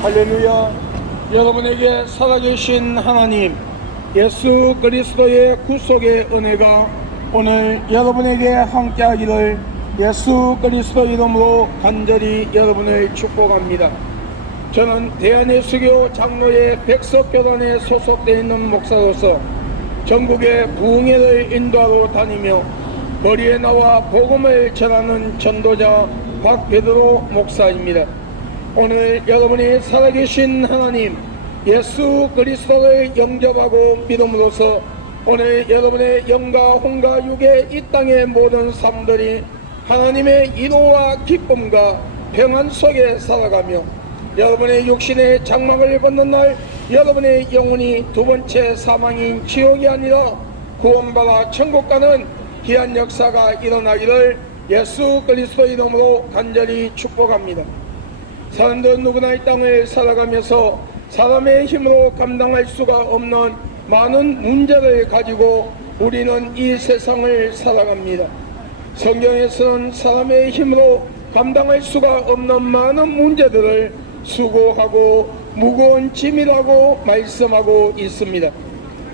할렐루야. 여러분에게 살아계신 하나님 예수 그리스도의 구속의 은혜가 오늘 여러분에게 함께하기를 예수 그리스도 이름으로 간절히 여러분을 축복합니다. 저는 대한예수교 장로회 백석교단에 소속되어 있는 목사로서 전국의 부흥회를 인도하러 다니며 거리에 나와 복음을 전하는 전도자 박베드로 목사입니다. 오늘 여러분이 살아계신 하나님 예수 그리스도를 영접하고 믿음으로써 오늘 여러분의 영과 혼과 육의 이 땅의 모든 삶들이 하나님의 인호와 기쁨과 평안 속에 살아가며 여러분의 육신의 장막을 벗는 날 여러분의 영혼이 두 번째 사망인 지옥이 아니라 구원받아 천국 가는 귀한 역사가 일어나기를 예수 그리스도 이름으로 간절히 축복합니다. 사람들은 누구나 이 땅을 살아가면서 사람의 힘으로 감당할 수가 없는 많은 문제를 가지고 우리는 이 세상을 살아갑니다. 성경에서는 사람의 힘으로 감당할 수가 없는 많은 문제들을 수고하고 무거운 짐이라고 말씀하고 있습니다.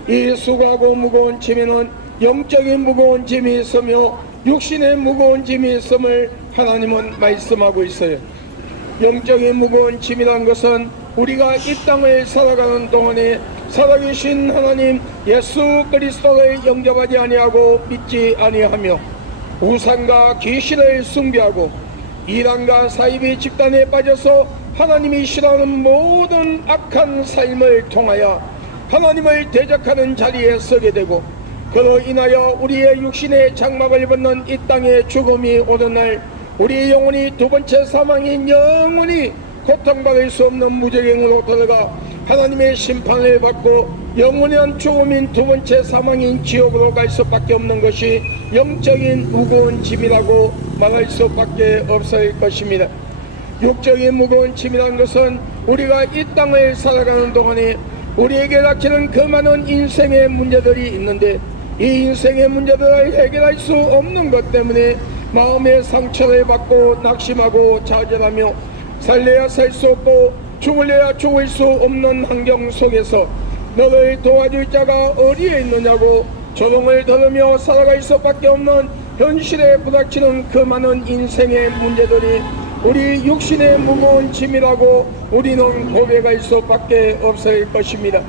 이 수고하고 무거운 짐에는 영적인 무거운 짐이 있으며 육신의 무거운 짐이 있음을 하나님은 말씀하고 있어요. 영적인 무거운 짐이란 것은 우리가 이 땅을 살아가는 동안에 살아계신 하나님 예수 그리스도를 영접하지 아니하고 믿지 아니하며 우상과 귀신을 숭배하고 이단과 사이비 집단에 빠져서 하나님이 싫어하는 모든 악한 삶을 통하여 하나님을 대적하는 자리에 서게 되고 그로 인하여 우리의 육신의 장막을 벗는 이 땅의 죽음이 오는 날 우리의 영혼이 두 번째 사망인 영원히 고통받을 수 없는 무저갱으로 들어가 하나님의 심판을 받고 영원한 죽음인 두 번째 사망인 지옥으로 갈 수밖에 없는 것이 영적인 무거운 짐이라고 말할 수밖에 없을 것입니다. 육적인 무거운 짐이라는 것은 우리가 이 땅을 살아가는 동안에 우리에게 닥치는 그 많은 인생의 문제들이 있는데 이 인생의 문제들을 해결할 수 없는 것 때문에 마음의 상처를 받고 낙심하고 좌절하며 살래야 살 수 없고 죽을래야 죽을 수 없는 환경 속에서 너를 도와줄 자가 어디에 있느냐고 조롱을 들으며 살아갈 수밖에 없는 현실에 부닥치는 그 많은 인생의 문제들이 우리 육신의 무거운 짐이라고 우리는 고백할 수밖에 없을 것입니다.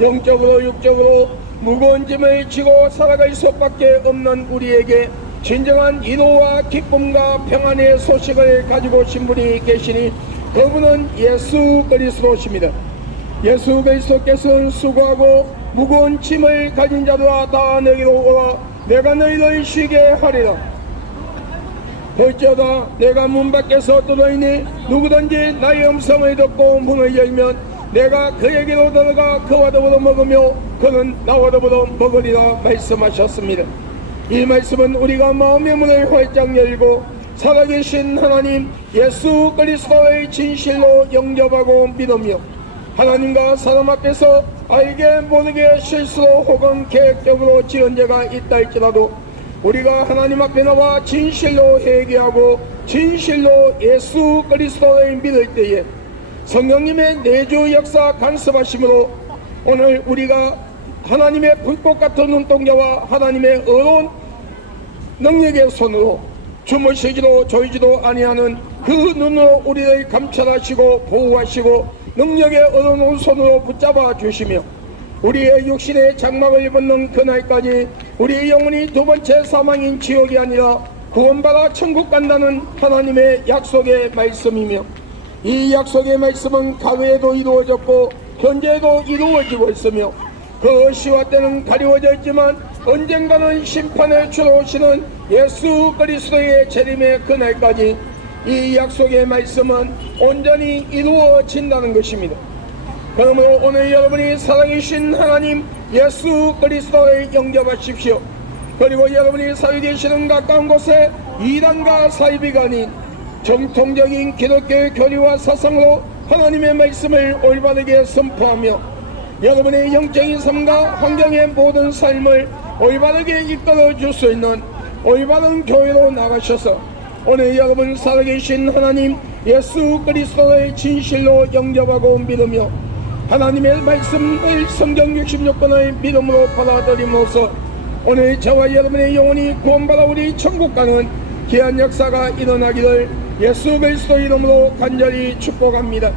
영적으로 육적으로 무거운 짐을 지고 살아갈 수밖에 없는 우리에게 진정한 인호와 기쁨과 평안의 소식을 가지고 오신 분이 계시니 그분은 예수 그리스도십니다. 예수 그리스도께서는 수고하고 무거운 짐을 가진 자들아 다 내게로 오라 내가 너희를 쉬게 하리라. 볼지어다 내가 문 밖에서 들어있니 누구든지 나의 음성을 듣고 문을 열면 내가 그에게로 들어가 그와 더불어 먹으며 그는 나와 더불어 먹으리라 말씀하셨습니다. 이 말씀은 우리가 마음의 문을 활짝 열고 살아계신 하나님 예수 그리스도의 진실로 영접하고 믿으며 하나님과 사람 앞에서 알게 모르게 실수로 혹은 계획적으로 지은 죄가 있다 할지라도 우리가 하나님 앞에 나와 진실로 회개하고 진실로 예수 그리스도를 믿을 때에 성령님의 내주 역사 간섭하심으로 오늘 우리가 하나님의 불꽃 같은 눈동자와 하나님의 의로운 능력의 손으로 주무시지도 조이지도 아니하는 그 눈으로 우리를 감찰하시고 보호하시고 능력의 의로운 손으로 붙잡아 주시며 우리의 육신의 장막을 벗는 그날까지 우리의 영혼이 두 번째 사망인 지옥이 아니라 구원받아 천국 간다는 하나님의 약속의 말씀이며 이 약속의 말씀은 과거에도 이루어졌고 현재에도 이루어지고 있으며 그 시와 때는 가리워져 있지만 언젠가는 심판에 주러 오시는 예수 그리스도의 재림의 그날까지 이 약속의 말씀은 온전히 이루어진다는 것입니다. 그러므로 오늘 여러분이 살아계신 하나님 예수 그리스도를 영접하십시오. 그리고 여러분이 살아계시는 가까운 곳에 이단과 사이비가 아닌 정통적인 기독교의 교리와 사상으로 하나님의 말씀을 올바르게 선포하며 여러분의 영적인 삶과 환경의 모든 삶을 올바르게 이끌어 줄 수 있는 올바른 교회로 나가셔서 오늘 여러분 살아계신 하나님 예수 그리스도의 진실로 영접하고 믿으며 하나님의 말씀을 성경 66권의 믿음으로 받아들임으로써 오늘 저와 여러분의 영혼이 구원받아 우리 천국 가는 귀한 역사가 일어나기를 예수 그리스도 이름으로 간절히 축복합니다.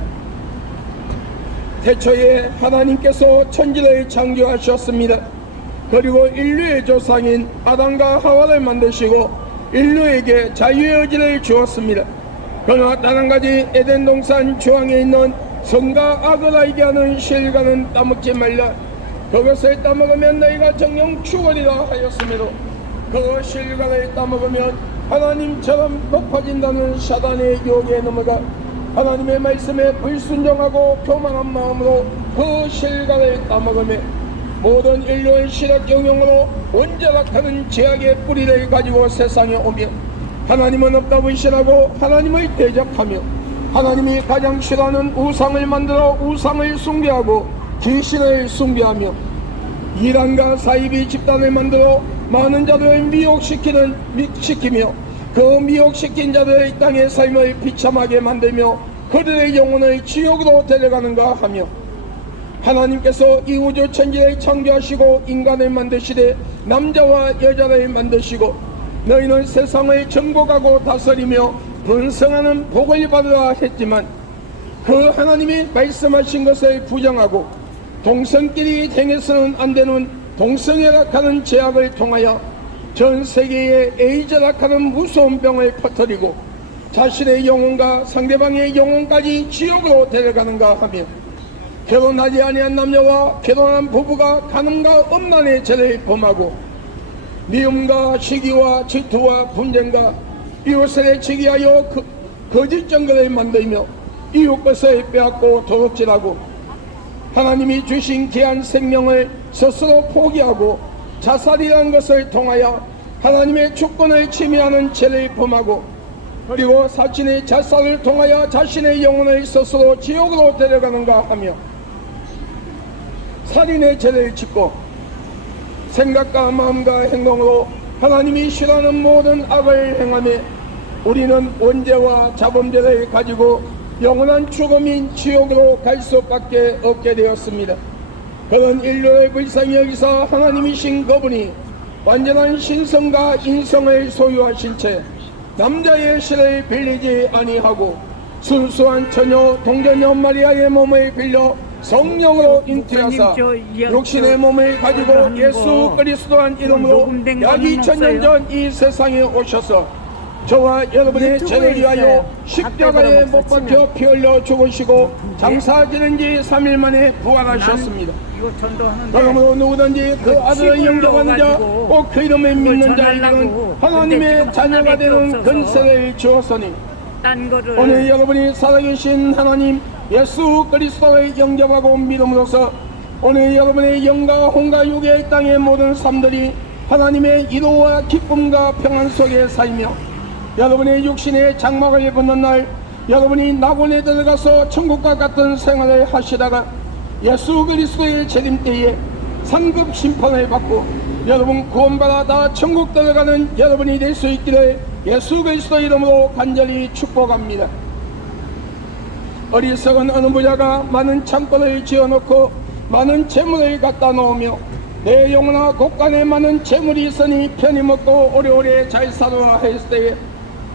태초에 하나님께서 천지를 창조하셨습니다. 그리고 인류의 조상인 아담과 하와를 만드시고 인류에게 자유의 의지를 주었습니다. 그러나 단 한 가지 에덴 동산 중앙에 있는 선과 악을 알게 하는 실과는 따먹지 말라. 그것을 따먹으면 너희가 정령 죽으리라 하였으므로 그 실과를 따먹으면 하나님처럼 높아진다는 사단의 유혹에 넘어가 하나님의 말씀에 불순종하고 교만한 마음으로 그 실과를 따먹으며 모든 인류의 실학 경영으로 원자락하는 죄악의 뿌리를 가지고 세상에 오며 하나님은 없다 불신하고 하나님을 대적하며 하나님이 가장 싫어하는 우상을 만들어 우상을 숭배하고 귀신을 숭배하며 이란과 사이비 집단을 만들어 많은 자들을 미혹시키며 그 미혹시킨 자들의 이 땅의 삶을 비참하게 만들며 그들의 영혼을 지옥으로 데려가는가 하며 하나님께서 이 우주 천지를 창조하시고 인간을 만드시되 남자와 여자를 만드시고 너희는 세상을 정복하고 다스리며 번성하는 복을 받으라 했지만 그 하나님이 말씀하신 것을 부정하고 동성끼리 행해서는 안 되는 동성애락하는 죄악을 통하여 전 세계에 에이즈락하는 무서운 병을 퍼뜨리고 자신의 영혼과 상대방의 영혼까지 지옥으로 데려가는가 하며 결혼하지 아니한 남녀와 결혼한 부부가 간음과 음란의 죄를 범하고 미움과 시기와 질투와 분쟁과 이웃을 해치기 하여 거짓 증거를 만들며 이웃 것을 빼앗고 도둑질하고 하나님이 주신 귀한 생명을 스스로 포기하고 자살이라는 것을 통하여 하나님의 주권을 침해하는 죄를 범하고 그리고 자신의 자살을 통하여 자신의 영혼을 스스로 지옥으로 데려가는가 하며 살인의 죄를 짓고 생각과 마음과 행동으로 하나님이 싫어하는 모든 악을 행하며 우리는 원죄와 자범죄를 가지고 영원한 죽음인 지옥으로 갈 수밖에 없게 되었습니다. 그런 인류의 불쌍히 여기서 하나님이신 그분이 완전한 신성과 인성을 소유하신 채 남자의 실을 빌리지 아니하고 순수한 처녀 동전녀 마리아의 몸을 빌려 성령으로 잉태하사 육신의 몸을 가지고 예수 그리스도한 이름으로 약 2000년 전 이 세상에 오셔서 저와 여러분의 죄를 위하여 십자가에 못 박혀 피 흘려 죽으시고 장사지는 지 3일 만에 부활하셨습니다. 그러므로 누구든지 그 아들을 영접하는 자 꼭 그 이름을 믿는 자에게는 하나님의 자녀가 되는 권세를 주었으니 오늘 여러분이 살아계신 하나님 예수 그리스도의 영접하고 믿음으로써 오늘 여러분의 영과 혼과 육의 땅의 모든 삶들이 하나님의 이로와 기쁨과 평안 속에 살며 여러분의 육신의 장막을 벗는 날 여러분이 낙원에 들어가서 천국과 같은 생활을 하시다가 예수 그리스도의 재림 때에 상급 심판을 받고 여러분 구원받아 다 천국 들어가는 여러분이 될 수 있기를 예수 그리스도 이름으로 간절히 축복합니다. 어리석은 어느 부자가 많은 창고를 지어놓고 많은 재물을 갖다 놓으며 내 영혼아 곳간에 많은 재물이 있으니 편히 먹고 오래오래 잘 살아라 했을 때에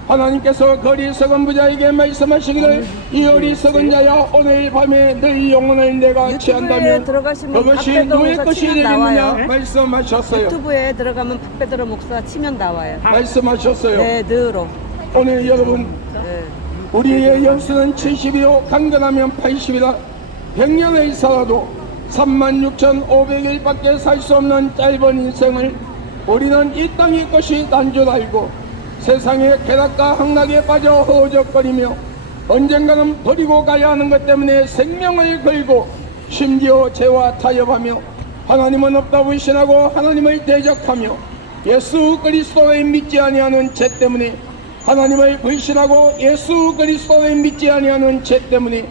하나님께서 그 어리석은 부자에게 말씀하시기를 이 어리석은 자야 오늘 밤에 너희 영혼을 내가 취한다면 그것이 누구의 것이 되겠느냐 말씀하셨어요. 유튜브에 들어가면 박배들어 목사 치면 나와요. 말씀하셨어요. 네, 늘어. 오늘 여러분 네. 우리의 연수는 70이요 강건하면 80이라 100년을 살아도 36,500일밖에 살 수 없는 짧은 인생을 우리는 이 땅의 것이 난 줄 알고 세상의 쾌락과 향락에 빠져 허우적거리며 언젠가는 버리고 가야 하는 것 때문에 생명을 걸고 심지어 죄와 타협하며 하나님은 없다 불신하고 하나님을 대적하며 예수 그리스도를 믿지 아니하는 죄 때문에 하나님을 불신하고 예수 그리스도를 믿지 아니하는 죄 때문에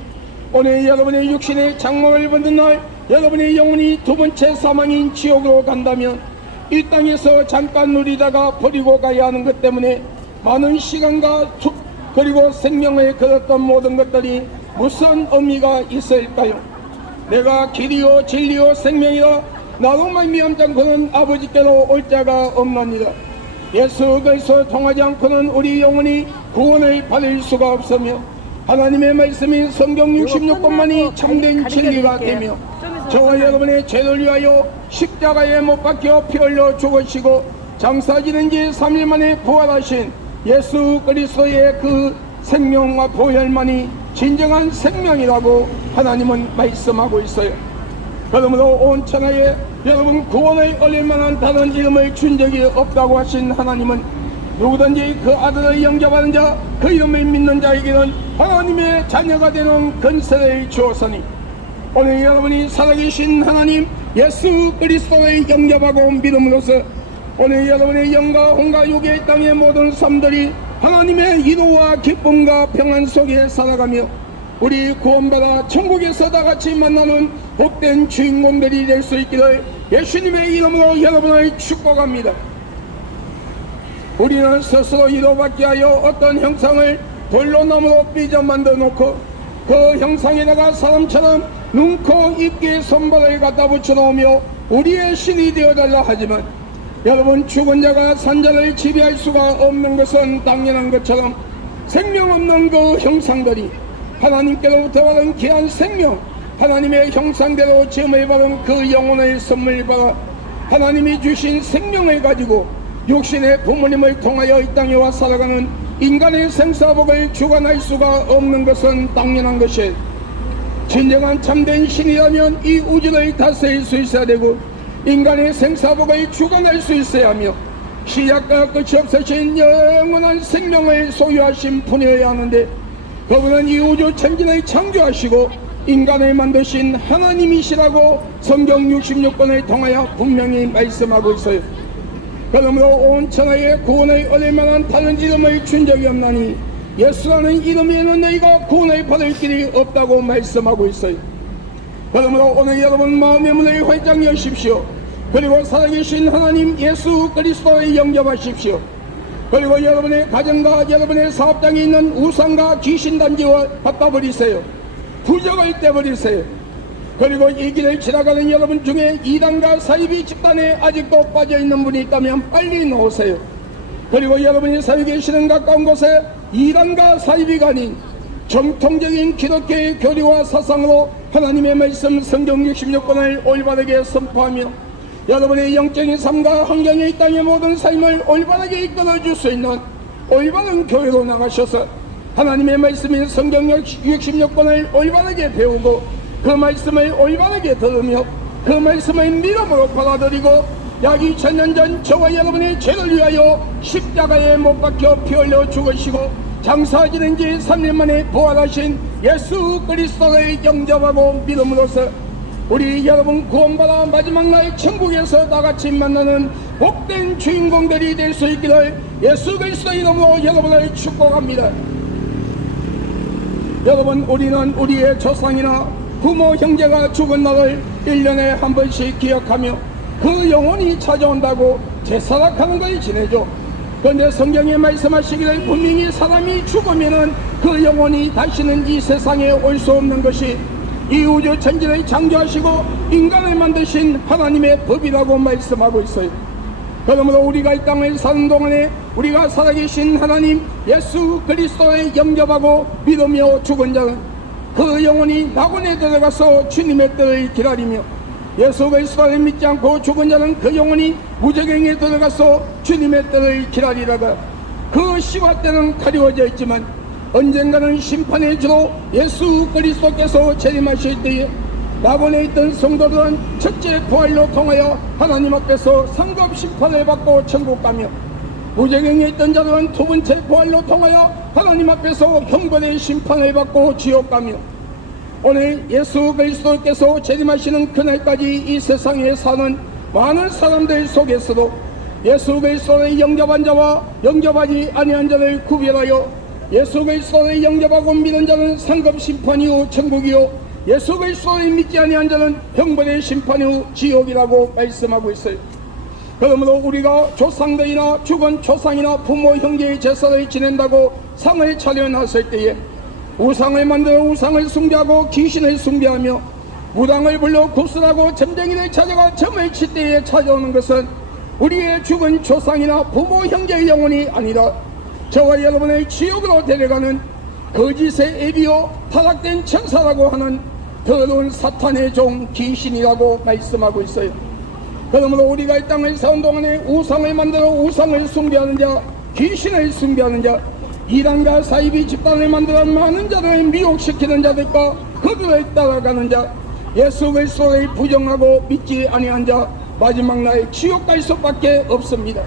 오늘 여러분의 육신의 장막을 벗는 날 여러분의 영혼이 두 번째 사망인 지옥으로 간다면 이 땅에서 잠깐 누리다가 버리고 가야 하는 것 때문에 많은 시간과 그리고 생명을 걸었던 모든 것들이 무슨 의미가 있을까요? 내가 길이요 진리요 생명이라 나로 말미암지 않고는 아버지께로 올 자가 없느니라. 예수 그리스도를 통하지 않고는 우리 영혼이 구원을 받을 수가 없으며 하나님의 말씀인 성경 66권만이 참된 진리가 되며 저와 여러분의 죄를 위하여 십자가에 못 박혀 피 흘려 죽으시고 장사 지는 지 3일 만에 부활하신 예수 그리스도의 그 생명과 보혈만이 진정한 생명이라고 하나님은 말씀하고 있어요. 그러므로 온 천하에 여러분 구원을 얻을 만한 다른 이름을 준 적이 없다고 하신 하나님은 누구든지 그 아들을 영접하는 자 그 이름을 믿는 자에게는 하나님의 자녀가 되는 권세를 주었으니 오늘 여러분이 살아계신 하나님 예수 그리스도를 영접하고 믿음으로써 오늘 여러분의 영과 혼과 육의 땅의 모든 삶들이 하나님의 인호와 기쁨과 평안 속에 살아가며 우리 구원받아 천국에서 다같이 만나는 복된 주인공들이 될 수 있기를 예수님의 이름으로 여러분을 축복합니다. 우리는 스스로 이로받게 하여 어떤 형상을 돌로 나무로 삐져 만들어 놓고 그 형상에다가 사람처럼 눈, 코, 입, 귀, 손발을 갖다 붙여 놓으며 우리의 신이 되어달라 하지만 여러분 죽은 자가 산 자를 지배할 수가 없는 것은 당연한 것처럼 생명 없는 그 형상들이 하나님께로부터 받은 귀한 생명 하나님의 형상대로 지음을 받은 그 영혼의 선물 받아 하나님이 주신 생명을 가지고 육신의 부모님을 통하여 이 땅에 와 살아가는 인간의 생사복을 주관할 수가 없는 것은 당연한 것이 진정한 참된 신이라면 이 우주를 다스릴 수 있어야 되고 인간의 생사복을 주관할 수 있어야 하며 시작과 끝이 없으신 영원한 생명을 소유하신 분이어야 하는데 그분은 이 우주 천지를 창조하시고 인간을 만드신 하나님이시라고 성경 66권을 통하여 분명히 말씀하고 있어요. 그러므로 온 천하에 구원을 얻을 만한 다른 이름을 준 적이 없나니 예수라는 이름에는 너희가 구원을 받을 길이 없다고 말씀하고 있어요. 그러므로 오늘 여러분 마음의 문을 활짝 여십시오. 그리고 살아계신 하나님 예수 그리스도를 영접하십시오. 그리고 여러분의 가정과 여러분의 사업장에 있는 우상과 귀신단지와 바꿔버리세요. 부적을 떼버리세요. 그리고 이 길을 지나가는 여러분 중에 이단과 사이비 집단에 아직도 빠져있는 분이 있다면 빨리 나오세요. 그리고 여러분이 살고 계시는 가까운 곳에 이단과 사이비가 아닌 정통적인 기독교의 교리와 사상으로 하나님의 말씀 성경 66권을 올바르게 선포하며 여러분의 영적인 삶과 환경에 이 땅의 모든 삶을 올바르게 이끌어줄 수 있는 올바른 교회로 나가셔서 하나님의 말씀인 성경 66권을 올바르게 배우고 그 말씀을 올바르게 들으며 그 말씀을 믿음으로 받아들이고 약 2000년 전 저와 여러분의 죄를 위하여 십자가에 못 박혀 피 흘려 죽으시고 장사 지낸 지 3일 만에 부활하신 예수 그리스도를 영접하고 믿음으로써 우리 여러분 구원받아 마지막 날 천국에서 다같이 만나는 복된 주인공들이 될 수 있기를 예수 그리스도 이름으로 여러분을 축복합니다. 여러분 우리는 우리의 조상이나 부모 형제가 죽은 날을 1년에 한 번씩 기억하며 그 영혼이 찾아온다고 제사락하는 걸 지내죠. 그런데 성경에 말씀하시기를 분명히 사람이 죽으면은 그 영혼이 다시는 이 세상에 올 수 없는 것이 이 우주 천지를 창조하시고 인간을 만드신 하나님의 법이라고 말씀하고 있어요. 그러므로 우리가 이 땅을 사는 동안에 우리가 살아계신 하나님 예수 그리스도에 영접하고 믿으며 죽은 자는 그 영혼이 낙원에 들어가서 주님의 뜻을 기다리며 예수 그리스도를 믿지 않고 죽은 자는 그 영혼이 무저갱에 들어가서 주님의 뜻을 기다리다가 그 시와 때는 가리워져 있지만 언젠가는 심판의 주로 예수 그리스도께서 재림하실 때에 낙원에 있던 성도들은 첫째 부활로 통하여 하나님 앞에서 상급 심판을 받고 천국 가며 무저갱에 있던 자들은 두 번째 부활로 통하여 하나님 앞에서 형벌의 심판을 받고 지옥 가며 오늘 예수 그리스도께서 재림하시는 그날까지 이 세상에 사는 많은 사람들 속에서도 예수 그리스도를 영접한 자와 영접하지 아니한 자를 구별하여 예수 그리스도를 영접하고 믿는 자는 상급 심판 이후 천국이요 예수 그리스도를 믿지 아니한 자는 형벌의 심판 이후 지옥이라고 말씀하고 있어요. 그러므로 우리가 조상들이나 죽은 조상이나 부모 형제의 제사를 지낸다고 상을 차려놨을 때에 우상을 만들어 우상을 숭배하고 귀신을 숭배하며 무당을 불러 굽슬하고 점쟁이를 찾아가 점을 칠 때에 찾아오는 것은 우리의 죽은 조상이나 부모 형제의 영혼이 아니라 저와 여러분의 지옥으로 데려가는 거짓의 애비요 타락된 천사라고 하는 더러운 사탄의 종 귀신이라고 말씀하고 있어요. 그러므로 우리가 이 땅을 사는 동안에 우상을 만들어 우상을 숭배하는 자, 귀신을 숭배하는 자, 이단과 사이비 집단을 만들어 많은 자를 미혹시키는 자들과 그들을 따라가는 자, 예수 그리스도를 부정하고 믿지 아니한 자, 마지막 날 지옥 갈 수밖에 없습니다.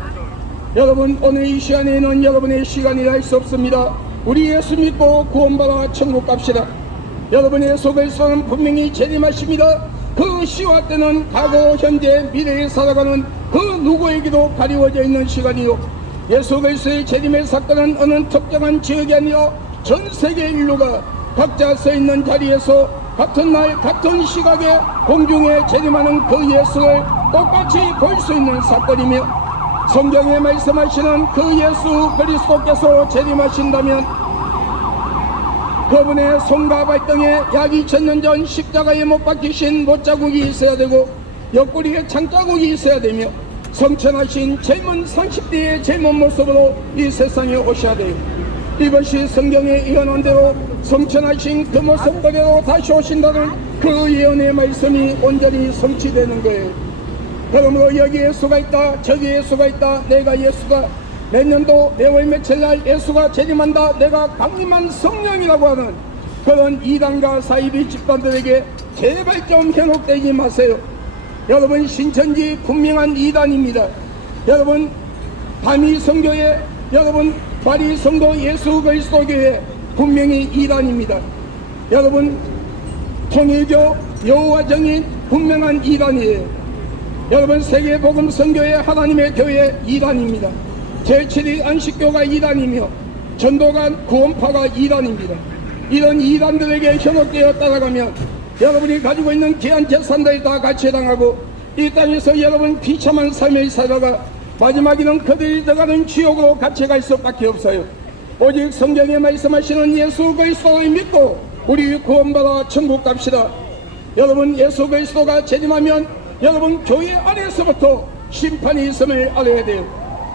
여러분, 오늘 이 시간에는 여러분의 시간이라 할 수 없습니다. 우리 예수 믿고 구원받아 천국 갑시다. 여러분, 예수 그리스도는 분명히 재림하십니다. 그 시와 때는 과거, 현재, 미래에 살아가는 그 누구에게도 가리워져 있는 시간이요, 예수 그리스도의 재림의 사건은 어느 특정한 지역이 아니라 전 세계 인류가 각자 서 있는 자리에서 같은 날 같은 시각에 공중에 재림하는 그 예수를 똑같이 볼 수 있는 사건이며, 성경에 말씀하시는 그 예수 그리스도께서 재림하신다면 그분의 손과 발등에 약 2000년 전 십자가에 못 박히신 못자국이 있어야 되고 옆구리에 창자국이 있어야 되며 성천하신 젊은 30대의 젊은 모습으로 이 세상에 오셔야 돼요. 이것이 성경에 예언한 대로 성천하신 그 모습 그대로 다시 오신다는 그 예언의 말씀이 온전히 성취되는 거예요. 그러므로 여기 예수가 있다, 저기 예수가 있다, 내가 예수다, 내년도 매월 며칠날 예수가 재림한다, 내가 강림한 성령이라고 하는 그런 이단과 사이비 집단들에게 제발 좀 현혹되지 마세요. 여러분, 신천지 분명한 이단입니다. 여러분, 담이 성교회, 여러분 마리 성도 예수 그리스도 교회 분명히 이단입니다. 여러분, 통일교 여호와 정인 분명한 이단이에요. 여러분, 세계복음 선교회 하나님의 교회 이단입니다. 제7일 안식교가 이단이며 전도관 구원파가 이단입니다. 이런 이단들에게 현혹되어 따라가면 여러분이 가지고 있는 귀한 재산들이 다 가치당하고 이 땅에서 여러분 비참한 삶을 살다가 마지막에는 그들이 들어가는 지옥으로 같이 갈 수밖에 없어요. 오직 성경에 말씀하시는 예수 그리스도를 믿고 우리 구원받아 천국 갑시다. 여러분, 예수 그리스도가 재림하면 여러분 교회 안에서부터 심판이 있음을 알아야 돼요.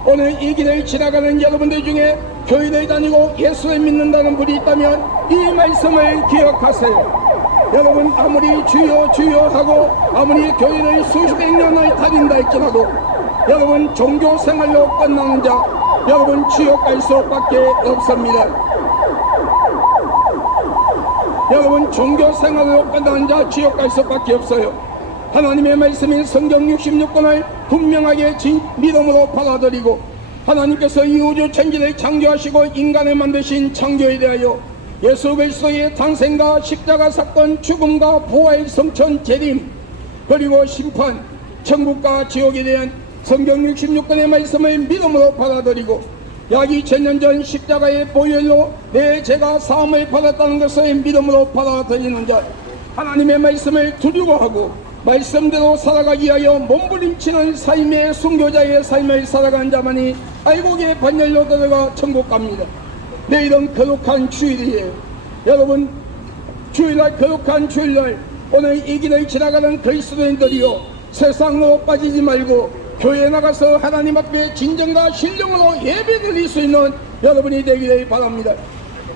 오늘 이 길을 지나가는 여러분들 중에 교회를 다니고 예수를 믿는다는 분이 있다면 이 말씀을 기억하세요. 여러분, 아무리 주여 주여 하고 아무리 교회를 수십백 년을 다닌다 할지라도 여러분 종교 생활로 끝나는 자, 여러분 지옥 갈 수밖에 없습니다. 여러분, 종교 생활로 끝나는 자 지옥 갈 수밖에 없어요. 하나님의 말씀인 성경 66권을 분명하게 믿음으로 받아들이고 하나님께서 이 우주 천지를 창조하시고 인간을 만드신 창조에 대하여 예수 그리스도의 탄생과 십자가 사건, 죽음과 부활, 성천, 재림, 그리고 심판, 천국과 지옥에 대한 성경 66권의 말씀을 믿음으로 받아들이고 약 2000년 전 십자가의 보혈로 내 죄가 사함을 받았다는 것을 믿음으로 받아들이는 자, 하나님의 말씀을 두려워하고 말씀대로 살아가기 위하여 몸부림치는 삶의 순교자의 삶을 살아가는 자만이 알곡의 번열로 들어가 천국 갑니다. 내일은 거룩한 주일이에요. 여러분, 주일날, 거룩한 주일날 오늘 이 길을 지나가는 그리스도인들이요, 세상으로 빠지지 말고 교회에 나가서 하나님 앞에 진정과 신령으로 예배 드릴 수 있는 여러분이 되기를 바랍니다.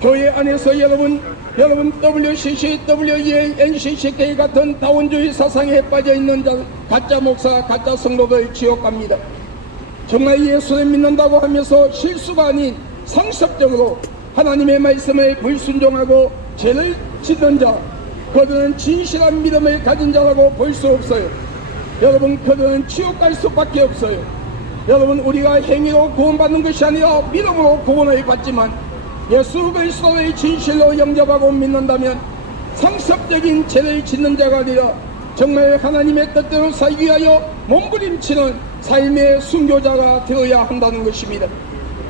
교회 안에서 여러분 WCC, WEA, NCCK 같은 다원주의 사상에 빠져 있는 가짜 목사, 가짜 성도들 지옥 갑니다. 정말 예수를 믿는다고 하면서 실수가 아닌 상습적으로 하나님의 말씀을 불순종하고 죄를 짓는 자, 그들은 진실한 믿음을 가진 자라고 볼 수 없어요. 여러분, 그들은 지옥 갈 수밖에 없어요. 여러분, 우리가 행위로 구원받는 것이 아니라 믿음으로 구원을 받지만 예수 그리스도를 진실로 영접하고 믿는다면 상습적인 죄를 짓는 자가 아니라 정말 하나님의 뜻대로 살기 위하여 몸부림치는 삶의 순교자가 되어야 한다는 것입니다.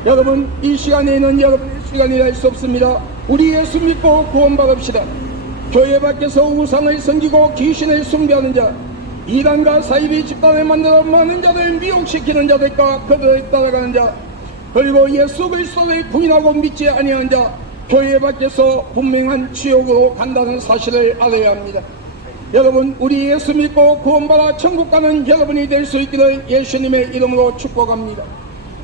여러분, 이 시간에는 여러분의 시간이라 할 수 없습니다. 우리 예수 믿고 구원받읍시다. 교회 밖에서 우상을 섬기고 귀신을 숭배하는 자, 이단과 사이비 집단을 만들어 많은 자들 미혹시키는 자들과 그들을 따라가는 자, 그리고 예수 그리스도를 부인하고 믿지 아니하는 자, 교회 밖에서 분명한 지옥으로 간다는 사실을 알아야 합니다. 여러분, 우리 예수 믿고 구원받아 천국 가는 여러분이 될 수 있기를 예수님의 이름으로 축복합니다.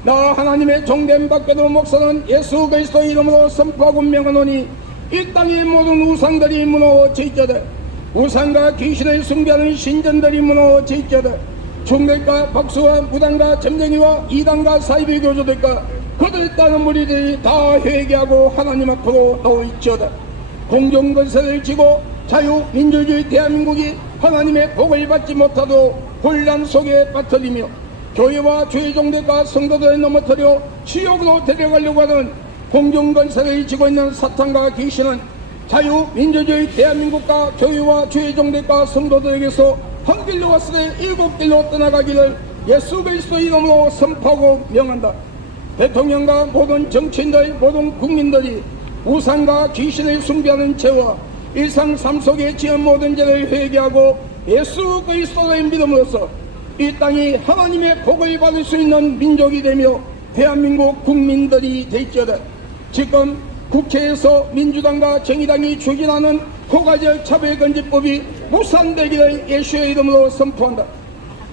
나 하나님의 종된 박배도 목사는 예수 그리스도의 이름으로 선포하고 명하노니 이 땅의 모든 우상들이 무너질지어다. 우상과 귀신을 숭배하는 신전들이 무너질지어다. 중대과 박수와 무당과 점쟁이와 이단과 사이비 교조들과 그들 따른 무리들이 다 회개하고 하나님 앞으로 나올지어다. 공정건설을 지고 자유민주주의 대한민국이 하나님의 복을 받지 못하도록 혼란 속에 빠뜨리며 교회와 주의 종들과 성도들을 넘어뜨려 지옥으로 데려가려고 하는 공정건설을 지고 있는 사탄과 귀신은 자유민주주의 대한민국과 교회와 주의 종들과 성도들에게서 한 길로 왔을 때 일곱 길로 떠나가기를 예수 그리스도 이름으로 선포하고 명한다. 대통령과 모든 정치인들, 모든 국민들이 우상과 귀신을 숭배하는 죄와 일상 삶 속에 지은 모든 죄를 회개하고 예수 그리스도를 믿음으로써 이 땅이 하나님의 복을 받을 수 있는 민족이 되며 대한민국 국민들이 될지어다. 지금 국회에서 민주당과 정의당이 추진하는 포괄적 차별금지법이 무산되기를 예수의 이름으로 선포한다.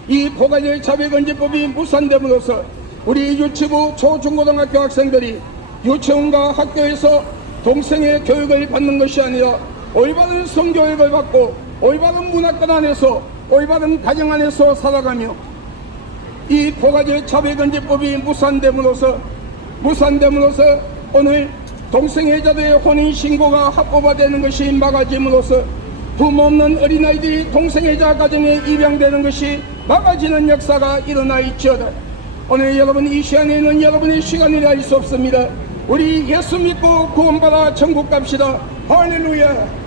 이 포괄적 차별금지법이 무산됨으로써 우리 유치부 초중고등학교 학생들이 유치원과 학교에서 동성애 교육을 받는 것이 아니라 올바른 성교육을 받고 올바른 문화권 안에서 올바른 가정 안에서 살아가며 이 포괄적 차별금지법이 무산됨으로써 오늘 동성애자들의 혼인신고가 합법화되는 것이 막아짐으로써 부모 없는 어린아이들이 동성애자 가정에 입양되는 것이 막아지는 역사가 일어나 있지어다. 오늘 여러분 이 시간에는 여러분의 시간이라 할 수 없습니다. 우리 예수 믿고 구원받아 천국 갑시다. 할렐루야.